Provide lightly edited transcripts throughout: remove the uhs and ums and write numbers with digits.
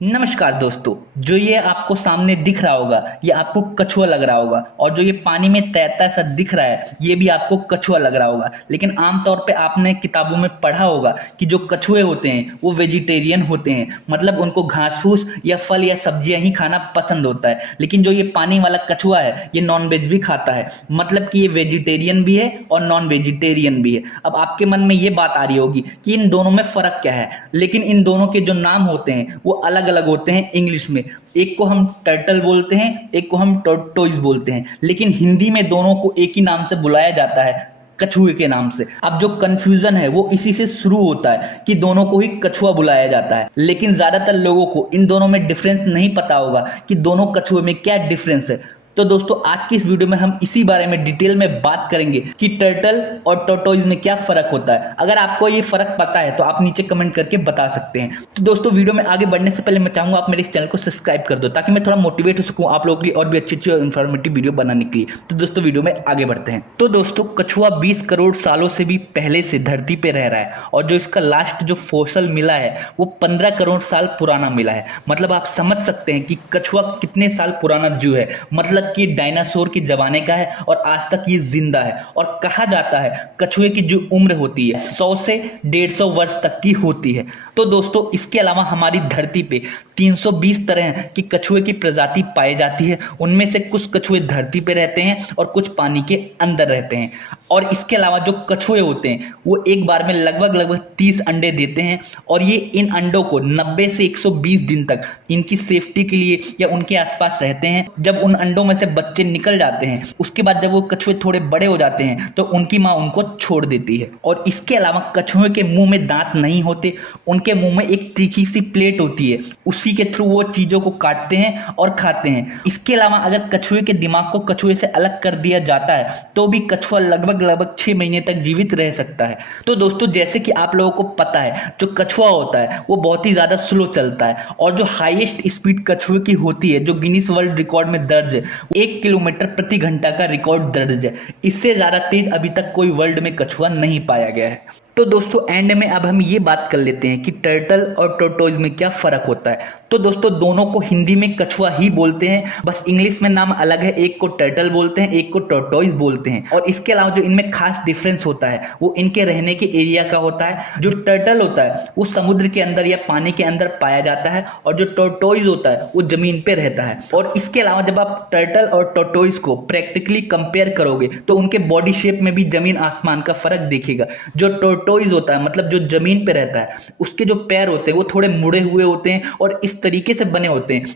नमस्कार दोस्तों। जो ये आपको सामने दिख रहा होगा ये आपको कछुआ लग रहा होगा, और जो ये पानी में तैरता सा दिख रहा है ये भी आपको कछुआ लग रहा होगा। लेकिन आमतौर पे आपने किताबों में पढ़ा होगा कि जो कछुए होते हैं वो वेजिटेरियन होते हैं, मतलब उनको घास फूस या फल या सब्जियां ही खाना पसंद होता है। लेकिन जो ये पानी वाला कछुआ है ये नॉन वेज भी खाता है, मतलब कि ये वेजिटेरियन भी है और नॉन वेजिटेरियन भी है। अब आपके मन में ये बात आ रही होगी कि इन दोनों में फर्क क्या है, लेकिन इन दोनों के जो नाम होते हैं वो अलग अलग होते हैं इंग्लिश में। एक को हम टर्टल बोलते हैं, एक को हम टोर्टोइज बोलते हैं, लेकिन हिंदी में दोनों को एक ही नाम से बुलाया जाता है, कछुए के नाम से। अब जो कंफ्यूजन है वो इसी से शुरू होता है कि दोनों को ही कछुआ बुलाया जाता है, लेकिन ज्यादातर लोगों को इन दोनों में डिफरेंस नहीं पता होगा कि दोनों कछुए में क्या डिफरेंस है। तो दोस्तों आज की इस वीडियो में हम इसी बारे में डिटेल में बात करेंगे कि टर्टल और टोर्टोइज में क्या फर्क होता है। अगर आपको ये फर्क पता है तो आप नीचे कमेंट करके बता सकते हैं। तो दोस्तों वीडियो में आगे बढ़ने से पहले मैं चाहूंगा आप मेरे इस चैनल को सब्सक्राइब कर दो, ताकि मैं थोड़ा मोटिवेट हो सकूं आप लोगों के लिए और भी अच्छी अच्छी और इन्फॉर्मेटिव वीडियो बनाने के लिए। तो दोस्तों वीडियो में आगे बढ़ते हैं। तो दोस्तों कछुआ 20 करोड़ सालों से भी पहले से धरती पे रह रहा है, और जो इसका लास्ट जो फॉसिल मिला है वो 15 करोड़ साल पुराना मिला है। मतलब आप समझ सकते हैं कि कछुआ कितने साल पुराना जीव है, मतलब कि डायनासोर के जमाने का है और आज तक ये जिंदा है। और कहा जाता है कछुए की जो उम्र होती है 100 से 150 वर्ष तक की होती है। तो दोस्तों इसके अलावा हमारी धरती पे 320 तरह की कछुए की प्रजाति पाई जाती है। उनमें से कुछ कछुए धरती पे रहते हैं और कुछ पानी के अंदर रहते हैं। और इसके अलावा जो कछुए होते हैं वो एक बार में लगभग 30 अंडे देते हैं, और ये इन अंडों को 90 से 120 दिन तक इनकी सेफ्टी के लिए या उनके आसपास रहते हैं। जब उन अंडों में से बच्चे निकल जाते हैं उसके बाद जब वो कछुए थोड़े बड़े हो जाते हैं तो उनकी माँ उनको छोड़ देती है। और इसके अलावा कछुए के मुंह में दांत नहीं होते, उनके मुंह में एक तीखी सी प्लेट होती है, उसी के थ्रू वो चीजों को काटते हैं और खाते हैं। इसके अलावा अगर कछुए के दिमाग को कछुए से अलग कर दिया जाता है तो भी कछुआ लगभग 6 महीने तक जीवित रह सकता है। तो दोस्तों जैसे कि आप लोगों को पता है जो कछुआ होता है वो बहुत ही ज्यादा स्लो चलता है, और जो हाईएस्ट स्पीड कछुए की होती है जो गिनीज वर्ल्ड रिकॉर्ड में दर्ज है 1 किलोमीटर प्रति घंटा का रिकॉर्ड दर्ज है। इससे ज्यादा तेज अभी तक कोई वर्ल्ड में कछुआ नहीं पाया गया है। तो दोस्तों एंड में अब हम ये बात कर लेते हैं कि टर्टल और टोर्टोइज में क्या फर्क होता है। तो दोस्तों दोनों को हिंदी में कछुआ ही बोलते हैं, बस इंग्लिश में नाम अलग है। एक को टर्टल बोलते हैं, एक को टोर्टोइज बोलते हैं। और इसके अलावा जो इनमें खास डिफरेंस होता है वो इनके रहने के एरिया का होता है। जो टर्टल होता है वो समुद्र के अंदर या पानी के अंदर पाया जाता है, और जो टोर्टोइज होता है वो जमीन पे रहता है। और इसके अलावा जब आप टर्टल और टोर्टोइज को प्रैक्टिकली कंपेयर करोगे तो उनके बॉडी शेप में भी जमीन आसमान का फर्क दिखेगा। जो टोर्टोइज होता है मतलब जो जमीन पे रहता है उसके जो पैर होते हैं वो थोड़े मुड़े हुए होते हैं और इस तरीके से बने होते हैं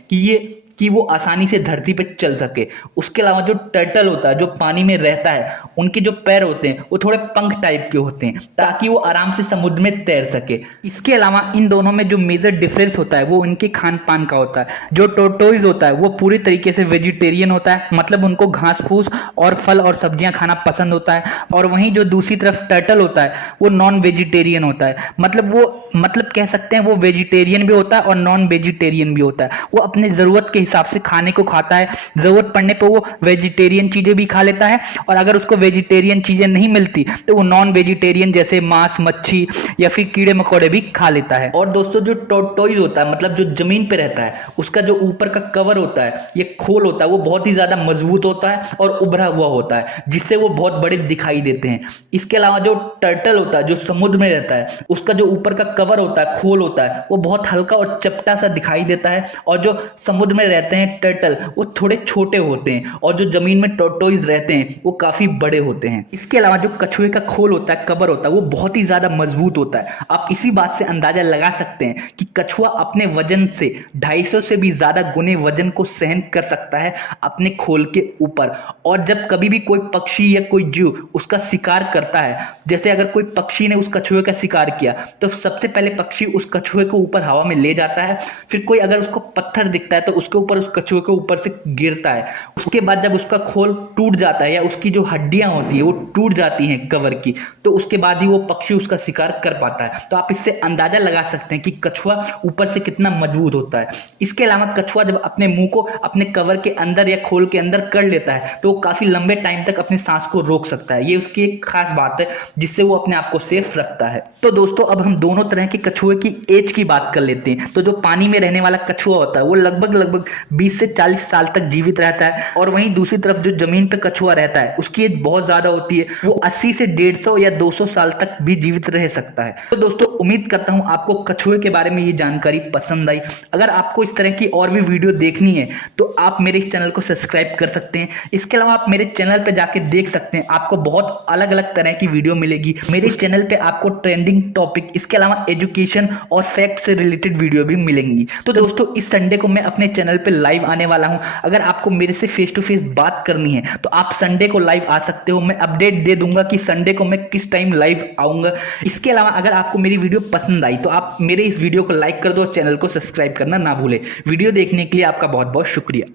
कि वो आसानी से धरती पे चल सके। उसके अलावा जो टर्टल होता है जो पानी में रहता है उनके जो पैर होते हैं वो थोड़े पंख टाइप के होते हैं, ताकि वो आराम से समुद्र में तैर सके। इसके अलावा इन दोनों में जो मेजर डिफरेंस होता है वो इनके खान पान का होता है। जो टोर्टोइज होता है वो पूरी तरीके से वेजिटेरियन होता है, मतलब उनको घास फूस और फल और सब्जियां खाना पसंद होता है। और वहीं जो दूसरी तरफ टर्टल होता है वो नॉन वेजिटेरियन होता है, मतलब कह सकते हैं वो वेजिटेरियन भी होता है और नॉन वेजिटेरियन भी होता है। वो अपने जरूरत के हिसाब से खाने को खाता है, जरूरत पड़ने पर वो वेजिटेरियन चीजें भी खा लेता है, और अगर उसको वेजिटेरियन चीजें नहीं मिलती तो वो नॉन वेजिटेरियन जैसे मांस मच्छी या फिर कीड़े मकोड़े भी खा लेता है। और दोस्तों जो टोर्टोइज होता है मतलब जो जमीन पे रहता है उसका जो ऊपर का कवर होता है ये खोल होता है वो बहुत ही ज्यादा मजबूत होता है और उभरा हुआ होता है, जिससे वो बहुत बड़े दिखाई देते हैं। इसके अलावा जो टर्टल होता है जो समुद्र में रहता है उसका जो ऊपर का कवर होता है खोल होता है वो बहुत हल्का और चपटा सा दिखाई देता है, और जो समुद्र में रहते हैं टर्टल वो थोड़े छोटे होते हैं, और जो जमीन में टोर्टोइज रहते हैं वो काफी बड़े होते हैं। इसके अलावा जो कछुए का खोल होता है कवर होता है वो बहुत ही ज्यादा मजबूत होता है। आप इसी बात से अंदाजा लगा सकते हैं कि कछुआ अपने वजन से 250 से भी ज्यादा गुने वजन को सहन कर सकता है अपने खोल के ऊपर। और जब कभी भी कोई पक्षी या कोई जीव उसका शिकार करता है, जैसे अगर कोई पक्षी ने उस कछुए का शिकार किया तो सबसे पहले पक्षी उस कछुए को ऊपर हवा में ले जाता है, फिर कोई अगर उसको पत्थर दिखता है तो उसके ऊपर उस कछुए के ऊपर से गिरता है। उसके बाद जब उसका खोल टूट जाता है या उसकी जो हड्डियां होती है वो टूट जाती हैं कवर की, तो उसके बाद ही वो पक्षी उसका शिकार कर पाता है। तो आप इससे अंदाजा लगा सकते हैं कि कछुआ ऊपर से कितना मजबूत होता है। इसके अलावा कछुआ जब अपने मुंह को अपने कवर के अंदर या खोल के अंदर कर लेता है तो वो काफी लंबे टाइम तक अपनी सांस को रोक सकता है। ये उसकी एक खास बात है जिससे वो अपने आप को सेफ रखता है। तो दोस्तों अब हम दोनों तरह के कछुए की एज की बात कर लेते हैं। तो जो पानी में रहने वाला कछुआ होता है वो लगभग 20 से 40 साल तक जीवित रहता है, और वहीं दूसरी तरफ जो जमीन पे कछुआ रहता है उसकी एज बहुत ज्यादा होती है, वो 80 से 150 या 200 साल तक भी जीवित रह सकता है। तो दोस्तों उम्मीद करता हूं आपको कछुए के बारे में ये जानकारी पसंद आई। अगर आपको इस तरह की और भी वीडियो देखनी है तो आप मेरे इस चैनल को सब्सक्राइब कर सकते हैं। इसके अलावा आप मेरे चैनल पे जाके देख सकते हैं, आपको बहुत अलग अलग तरह की वीडियो मिलेगी। मेरे चैनल पे आपको ट्रेंडिंग टॉपिक, इसके अलावा एजुकेशन और फैक्ट से रिलेटेड वीडियो भी मिलेंगी। तो दोस्तों इस संडे को मैं अपने चैनल पे लाइव आने वाला हूं। अगर आपको मेरे से फेस टू फेस बात करनी है तो आप संडे को लाइव आ सकते हो। मैं अपडेट दे दूंगा कि संडे को मैं किस टाइम लाइव आऊंगा। इसके अलावा अगर आपको मेरी वीडियो पसंद आई तो आप मेरे इस वीडियो को लाइक कर दो और चैनल को सब्सक्राइब करना ना भूले। वीडियो देखने के लिए आपका बहुत बहुत शुक्रिया।